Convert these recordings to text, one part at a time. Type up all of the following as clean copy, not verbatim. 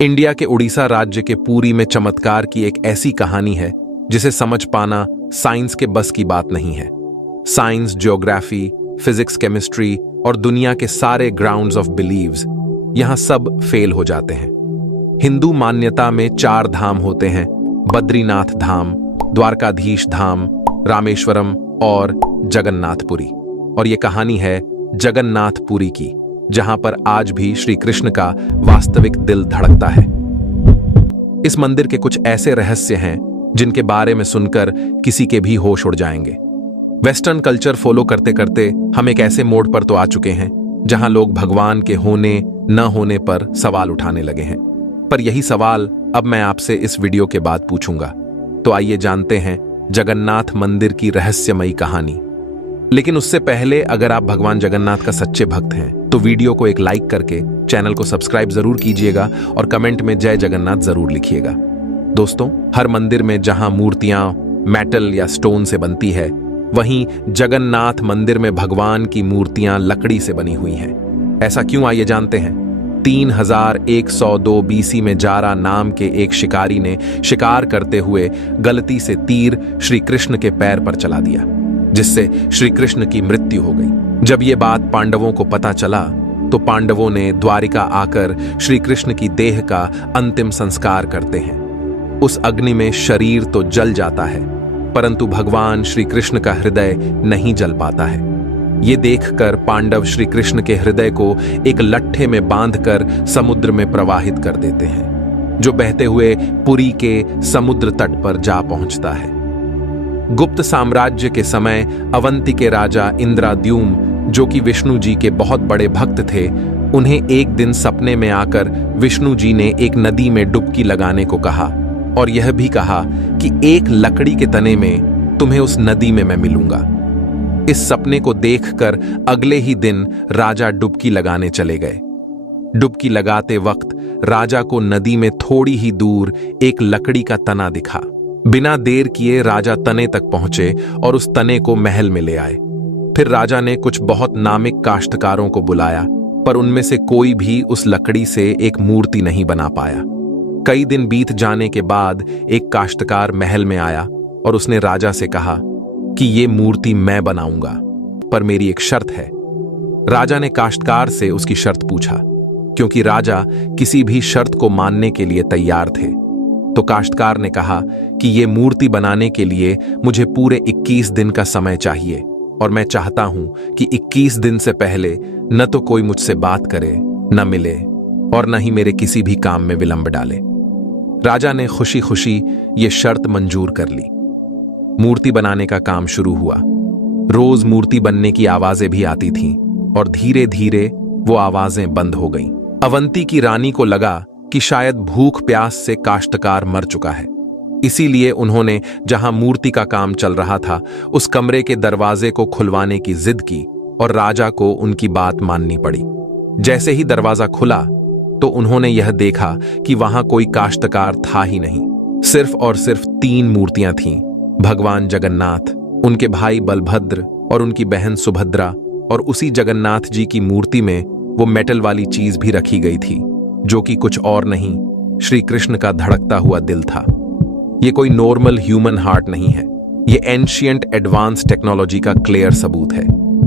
India के उड़ीसा राज्य के पुरी में चमत्कार की एक ऐसी कहानी है जिसे समझ पाना साइंस के बस की बात नहीं है। साइंस, ज्योग्राफी, फिजिक्स, केमिस्ट्री और दुनिया के सारे ग्राउंड्स ऑफ बिलीव्स यहां सब फेल हो जाते हैं। हिंदू मान्यता में 4 धाम होते हैं: बद्रीनाथ धाम, द्वारकाधीश धाम, रामेश्वरम और जगन्नाथपुरी। और यह कहानी है जगन्नाथपुरी की, जहां पर आज भी श्री कृष्ण का वास्तविक दिल धड़कता है। इस मंदिर के कुछ ऐसे रहस्य हैं जिनके बारे में सुनकर किसी के भी होश उड़ जाएंगे। वेस्टर्न कल्चर फॉलो करते करते हम एक ऐसे मोड़ पर तो आ चुके हैं जहां लोग भगवान के होने न होने पर सवाल उठाने लगे हैं। पर यही सवाल अब मैं आपसे इस वीडियो के बाद पूछूंगा। तो आइए जानते हैं जगन्नाथ मंदिर की रहस्यमयी कहानी। लेकिन उससे पहले अगर आप भगवान जगन्नाथ का सच्चे भक्त हैं तो वीडियो को एक लाइक करके चैनल को सब्सक्राइब जरूर कीजिएगा और कमेंट में जय जगन्नाथ जरूर लिखिएगा। दोस्तों, हर मंदिर में जहां मूर्तियां मेटल या स्टोन से बनती है, वहीं जगन्नाथ मंदिर में भगवान की मूर्तियां लकड़ी से बनी हुई हैं। ऐसा क्यों, आइए जानते हैं। 3102 बीसी में जारा नाम के एक शिकारी ने शिकार करते हुए गलती से तीर श्री कृष्ण के पैर पर चला दिया, जिससे श्री कृष्ण की मृत्यु हो गई। जब ये बात पांडवों को पता चला तो पांडवों ने द्वारिका आकर श्री कृष्ण की देह का अंतिम संस्कार करते हैं। उस अग्नि में शरीर तो जल जाता है, परंतु भगवान श्री कृष्ण का हृदय नहीं जल पाता है। ये देखकर पांडव श्री कृष्ण के हृदय को एक लट्ठे में बांधकर समुद्र में प्रवाहित कर देते हैं, जो बहते हुए पुरी के समुद्र तट पर जा पहुंचता है। गुप्त साम्राज्य के समय अवंती के राजा इंद्राद्युम, जो कि विष्णु जी के बहुत बड़े भक्त थे, उन्हें एक दिन सपने में आकर विष्णु जी ने एक नदी में डुबकी लगाने को कहा और यह भी कहा कि एक लकड़ी के तने में तुम्हें उस नदी में मैं मिलूंगा। इस सपने को देखकर अगले ही दिन राजा डुबकी लगाने चले गए। डुबकी लगाते वक्त राजा को नदी में थोड़ी ही दूर एक लकड़ी का तना दिखा। बिना देर किए राजा तने तक पहुंचे और उस तने को महल में ले आए। फिर राजा ने कुछ बहुत नामिक काश्तकारों को बुलाया, पर उनमें से कोई भी उस लकड़ी से एक मूर्ति नहीं बना पाया। कई दिन बीत जाने के बाद एक काश्तकार महल में आया और उसने राजा से कहा कि ये मूर्ति मैं बनाऊंगा, पर मेरी एक शर्त है। राजा ने काश्तकार से उसकी शर्त पूछा, क्योंकि राजा किसी भी शर्त को मानने के लिए तैयार थे। तो काश्तकार ने कहा कि ये मूर्ति बनाने के लिए मुझे पूरे 21 दिन का समय चाहिए और मैं चाहता हूं कि 21 दिन से पहले न तो कोई मुझसे बात करे, न मिले और न ही मेरे किसी भी काम में विलंब डाले। राजा ने खुशी खुशी ये शर्त मंजूर कर ली। मूर्ति बनाने का काम शुरू हुआ। रोज मूर्ति बनने की आवाजें भी आती थीं और धीरे धीरे वो आवाजें बंद हो गईं। अवंती की रानी को लगा कि शायद भूख प्यास से काश्तकार मर चुका है, इसीलिए उन्होंने जहां मूर्ति का काम चल रहा था उस कमरे के दरवाजे को खुलवाने की जिद की और राजा को उनकी बात माननी पड़ी। जैसे ही दरवाजा खुला तो उन्होंने यह देखा कि वहां कोई काश्तकार था ही नहीं। सिर्फ और सिर्फ 3 मूर्तियां थीं: भगवान जगन्नाथ, उनके भाई बलभद्र और उनकी बहन सुभद्रा। और उसी जगन्नाथ जी की मूर्ति में वो मेटल वाली चीज भी रखी गई थी, जो कि कुछ और नहीं, श्री कृष्ण का धड़कता हुआ दिल था। ये कोई नॉर्मल ह्यूमन हार्ट नहीं है, ये एंशिएंट एडवांस टेक्नोलॉजी का क्लियर सबूत है।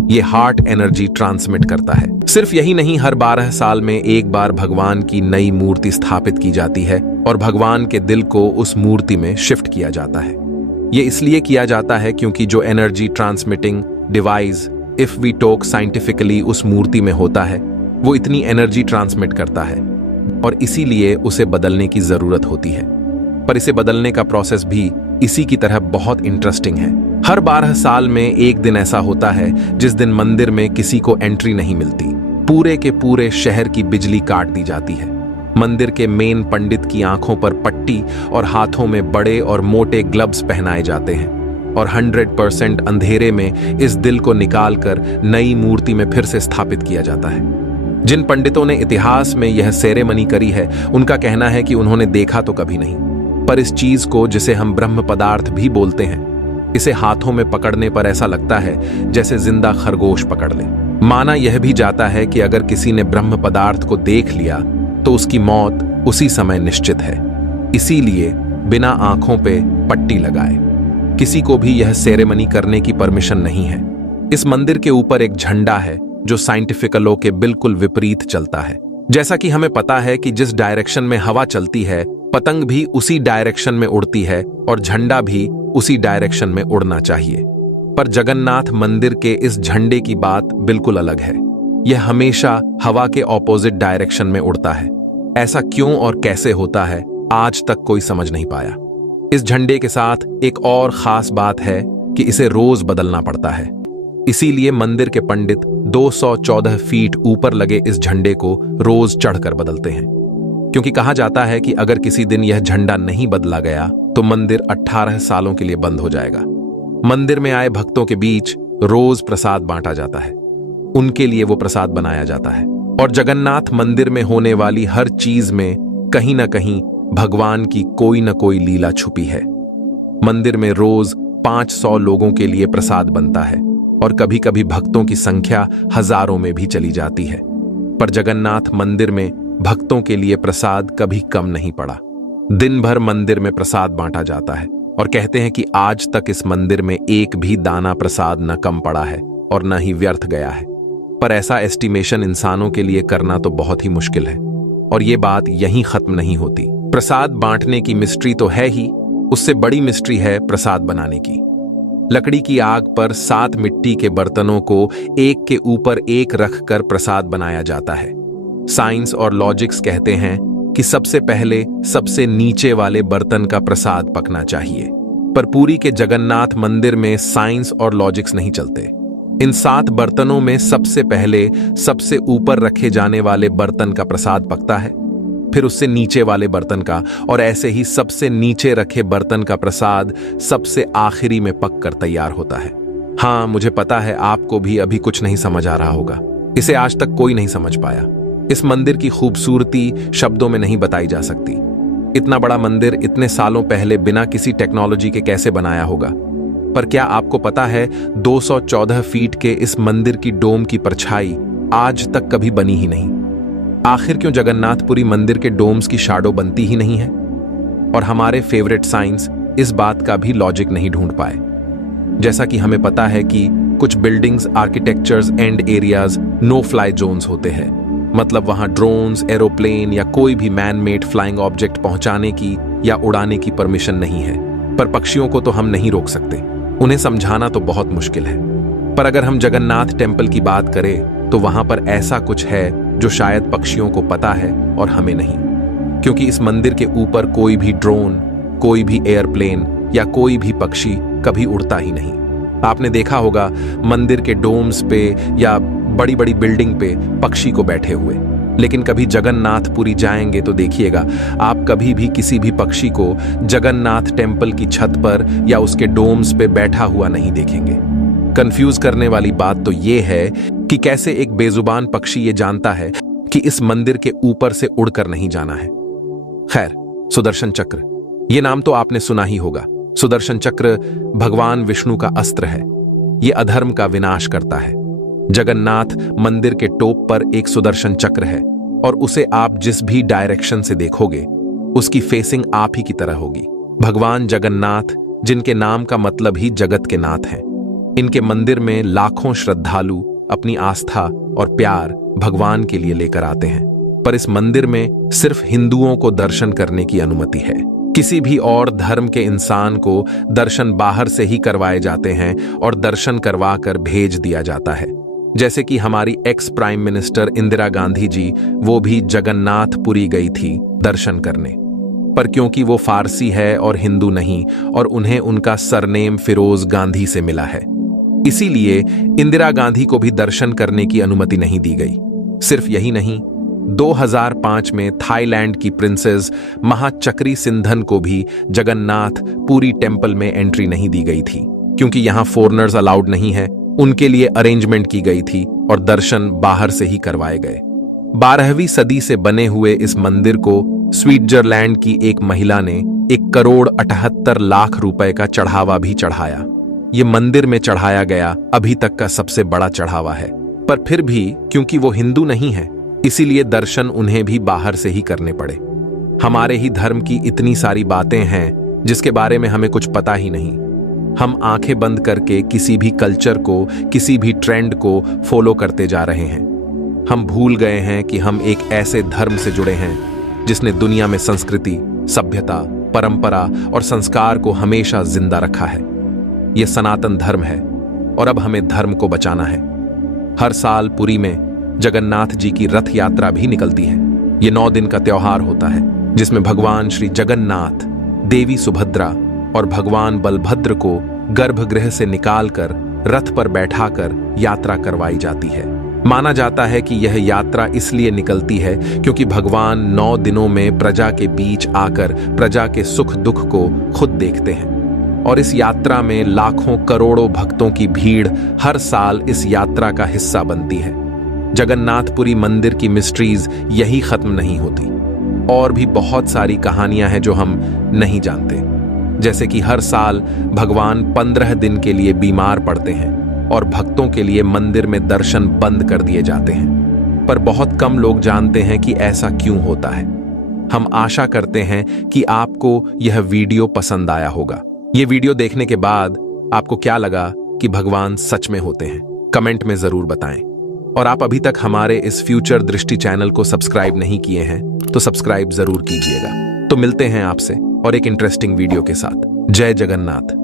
ये हार्ट एनर्जी ट्रांसमिट करता है। सिर्फ यही नहीं, हर 12 साल में एक बार भगवान की नई मूर्ति स्थापित की जाती है और भगवान के दिल को उस मूर्ति में शिफ्ट किया जाता है। ये इसलिए किया जाता है क्योंकि जो energy transmitting device, if we talk scientifically, उस मूर्ति में होता है, वो इतनी एनर्जी ट्रांसमिट करता है और इसीलिए उसे बदलने की जरूरत होती है। पर इसे बदलने का प्रोसेस भी इसी की तरह बहुत इंटरेस्टिंग है। हर 12 साल में एक दिन ऐसा होता है जिस दिन मंदिर में किसी को एंट्री नहीं मिलती। पूरे के पूरे शहर की बिजली काट दी जाती है। मंदिर के मेन पंडित की आंखों पर पट्टी और हाथों में बड़े और मोटे ग्लव्स पहनाए जाते हैं और 100% अंधेरे में इस दिल को निकालकर नई मूर्ति में फिर से स्थापित किया जाता है। जिन पंडितों ने इतिहास में यह सेरेमनी करी है, उनका कहना है कि उन्होंने देखा तो कभी नहीं, पर इस चीज को, जिसे हम ब्रह्म पदार्थ भी बोलते हैं, इसे हाथों में पकड़ने पर ऐसा लगता है जैसे जिंदा खरगोश पकड़ ले। माना यह भी जाता है कि अगर किसी ने ब्रह्म पदार्थ को देख लिया तो उसकी मौत उसी समय निश्चित है। इसीलिए बिना आंखों पे पट्टी लगाए किसी को भी यह सेरेमनी करने की परमिशन नहीं है। इस मंदिर के ऊपर एक झंडा है जो साइंटिफिक लॉ के बिल्कुल विपरीत चलता है। जैसा कि हमें पता है कि जिस डायरेक्शन में हवा चलती है, पतंग भी उसी डायरेक्शन में उड़ती है और झंडा भी उसी डायरेक्शन में उड़ना चाहिए। पर जगन्नाथ मंदिर के इस झंडे की बात बिल्कुल अलग है। यह हमेशा हवा के ऑपोजिट डायरेक्शन में उड़ता है। ऐसा क्यों और कैसे होता है, आज तक कोई समझ नहीं पाया। इस झंडे के साथ एक और खास बात है कि इसे रोज बदलना पड़ता है। इसीलिए मंदिर के पंडित 214 फीट ऊपर लगे इस झंडे को रोज चढ़कर बदलते हैं, क्योंकि कहा जाता है कि अगर किसी दिन यह झंडा नहीं बदला गया तो मंदिर 18 सालों के लिए बंद हो जाएगा। मंदिर में आए भक्तों के बीच रोज प्रसाद बांटा जाता है, उनके लिए वो प्रसाद बनाया जाता है। और जगन्नाथ मंदिर में होने वाली हर चीज में कहीं ना कहीं भगवान की कोई ना कोई लीला छुपी है। मंदिर में रोज 500 लोगों के लिए प्रसाद बनता है और कभी कभी भक्तों की संख्या हजारों में भी चली जाती है। पर जगन्नाथ मंदिर में भक्तों के लिए प्रसाद कभी कम नहीं पड़ा। दिन भर मंदिर में प्रसाद बांटा जाता है और कहते हैं कि आज तक इस मंदिर में एक भी दाना प्रसाद न कम पड़ा है और न ही व्यर्थ गया है। पर ऐसा एस्टिमेशन इंसानों के लिए करना तो बहुत ही मुश्किल है और ये बात यहीं खत्म नहीं होती। प्रसाद बांटने की मिस्ट्री तो है ही, उससे बड़ी मिस्ट्री है प्रसाद बनाने की। लकड़ी की आग पर 7 मिट्टी के बर्तनों को एक के ऊपर एक रखकर प्रसाद बनाया जाता है। साइंस और लॉजिक्स कहते हैं कि सबसे पहले सबसे नीचे वाले बर्तन का प्रसाद पकना चाहिए। पर पुरी के जगन्नाथ मंदिर में साइंस और लॉजिक्स नहीं चलते। इन 7 बर्तनों में सबसे पहले सबसे ऊपर रखे जाने वाले बर्तन का प्रसाद पकता है, फिर उससे नीचे वाले बर्तन का, और ऐसे ही सबसे नीचे रखे बर्तन का प्रसाद सबसे आखिरी में पककर तैयार होता है। हाँ, मुझे पता है आपको भी अभी कुछ नहीं समझ आ रहा होगा। इसे आज तक कोई नहीं समझ पाया। इस मंदिर की खूबसूरती शब्दों में नहीं बताई जा सकती। इतना बड़ा मंदिर इतने सालों पहले बिना किसी टेक्नोलॉजी के कैसे बनाया होगा। पर क्या आपको पता है 214 फीट के इस मंदिर की डोम की परछाई आज तक कभी बनी ही नहीं। आखिर क्यों जगन्नाथपुरी मंदिर के डोम्स की शैडो बनती ही नहीं है? और हमारे फेवरेट साइंस इस बात का भी लॉजिक नहीं ढूंढ पाए। जैसा कि हमें पता है कि कुछ buildings, architectures and areas no fly zones होते हैं, मतलब वहां ड्रोन्स, एरोप्लेन या कोई भी मैन मेड फ्लाइंग ऑब्जेक्ट पहुंचाने की या उड़ाने की परमिशन नहीं है। पर पक्षियों को तो हम नहीं रोक सकते, उन्हें समझाना तो बहुत मुश्किल है। पर अगर हम जगन्नाथ टेम्पल की बात करें तो वहां पर ऐसा कुछ है जो शायद पक्षियों को पता है और हमें नहीं, क्योंकि इस मंदिर के ऊपर कोई भी ड्रोन, कोई भी एयरप्लेन या कोई भी पक्षी कभी उड़ता ही नहीं। आपने देखा होगा मंदिर के डोम्स पे या बड़ी बड़ी बिल्डिंग पे पक्षी को बैठे हुए, लेकिन कभी जगन्नाथपुरी जाएंगे तो देखिएगा आप कभी भी किसी भी पक्षी को जगन्नाथ टेम्पल की छत पर या उसके डोम्स पे बैठा हुआ नहीं देखेंगे। कंफ्यूज करने वाली बात तो ये है कि कैसे एक बेजुबान पक्षी ये जानता है कि इस मंदिर के ऊपर से उड़कर नहीं जाना है। खैर, सुदर्शन चक्र, ये नाम तो आपने सुना ही होगा। सुदर्शन चक्र भगवान विष्णु का अस्त्र है। ये अधर्म का विनाश करता है। जगन्नाथ मंदिर के टॉप पर एक सुदर्शन चक्र है और उसे आप जिस भी डायरेक्शन से देखोगे उसकी फेसिंग आप ही की तरह होगी। भगवान जगन्नाथ, जिनके नाम का मतलब ही जगत के नाथ हैं, इनके मंदिर में लाखों श्रद्धालु अपनी आस्था और प्यार भगवान के लिए लेकर आते हैं। पर इस मंदिर में सिर्फ हिंदुओं को दर्शन करने की अनुमति है। किसी भी और धर्म के इंसान को दर्शन बाहर से ही करवाए जाते हैं और दर्शन करवा कर भेज दिया जाता है। जैसे कि हमारी ex prime minister Indira Gandhi ji, वो भी जगन्नाथपुरी गई थी दर्शन करने, पर क्योंकि वो फारसी है और हिंदू नहीं और उन्हें उनका सरनेम फिरोज गांधी से मिला है, इसीलिए इंदिरा गांधी को भी दर्शन करने की अनुमति नहीं दी गई। सिर्फ यही नहीं, 2005 में थाईलैंड की प्रिंसेस महाचक्री सिंधन को भी जगन्नाथ पुरी टेम्पल में एंट्री नहीं दी गई थी, क्योंकि यहां फॉरेनर्स अलाउड नहीं है। उनके लिए अरेंजमेंट की गई थी और दर्शन बाहर से ही करवाए गए। 12वीं सदी से बने हुए इस मंदिर को स्विट्जरलैंड की एक महिला ने 1,78,00,000 रुपए का चढ़ावा भी चढ़ाया। ये मंदिर में चढ़ाया गया अभी तक का सबसे बड़ा चढ़ावा है। पर फिर भी क्योंकि वो हिंदू नहीं है, इसीलिए दर्शन उन्हें भी बाहर से ही करने पड़े। हमारे ही धर्म की इतनी सारी बातें हैं जिसके बारे में हमें कुछ पता ही नहीं। हम आंखें बंद करके किसी भी कल्चर को, किसी भी ट्रेंड को फॉलो करते जा रहे हैं। हम भूल गए हैं कि हम एक ऐसे धर्म से जुड़े हैं जिसने दुनिया में संस्कृति, सभ्यता, परंपरा और संस्कार को हमेशा जिंदा रखा है। यह सनातन धर्म है और अब हमें धर्म को बचाना है। हर साल पुरी में जगन्नाथ जी की रथ यात्रा भी निकलती है। ये 9 दिन का त्योहार होता है जिसमें भगवान श्री जगन्नाथ, देवी सुभद्रा और भगवान बलभद्र को गर्भगृह से निकालकर रथ पर बैठाकर यात्रा करवाई जाती है। माना जाता है कि यह यात्रा इसलिए निकलती है क्योंकि भगवान 9 दिनों में प्रजा के बीच आकर प्रजा के सुख दुख को खुद देखते हैं और इस यात्रा में लाखों करोड़ों भक्तों की भीड़ हर साल इस यात्रा का हिस्सा बनती है। जगन्नाथपुरी मंदिर की मिस्ट्रीज यही खत्म नहीं होती। और भी बहुत सारी कहानियां हैं जो हम नहीं जानते, जैसे कि हर साल भगवान 15 दिन के लिए बीमार पड़ते हैं और भक्तों के लिए मंदिर में दर्शन बंद कर दिए जाते हैं। पर बहुत कम लोग जानते हैं कि ऐसा क्यों होता है। हम आशा करते हैं कि आपको यह वीडियो पसंद आया होगा। यह वीडियो देखने के बाद आपको क्या लगा कि भगवान सच में होते हैं, कमेंट में जरूर बताएं। और आप अभी तक हमारे इस फ्यूचर दृष्टि चैनल को सब्सक्राइब नहीं किए हैं तो सब्सक्राइब जरूर कीजिएगा। तो मिलते हैं आपसे और एक इंटरेस्टिंग वीडियो के साथ। जय जगन्नाथ।